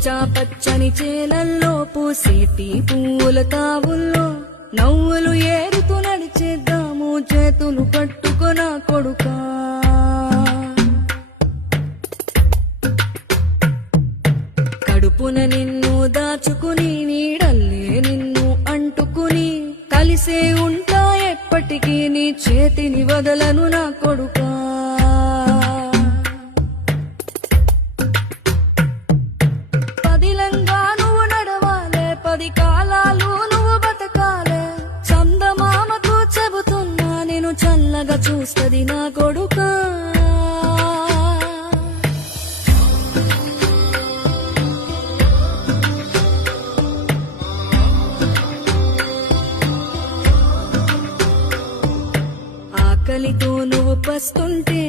పచ్చా పచ్చని చేలల్లో పూసేటి పువ్వుల తావుల్లో నవ్వులు ఏరుతూ నడిచేద్దాము చేతులు పట్టుకొన కొడుకా. కడుపున నిన్ను దాచుకుని నీడల్లే నిన్ను అంటుకుని కలిసే ఉంటా ఎప్పటికీ నీ చేతిని వదలను నా కొడుకా. పదిలంగా నువ్వు నడవాలే, 10 కాలాలు నువ్వు బతకాలే. చందమామకు చెబుతున్నా నేను చల్లగా చూస్తది నా కొడుకా. ఆకలితో నువ్వు పస్తుంటే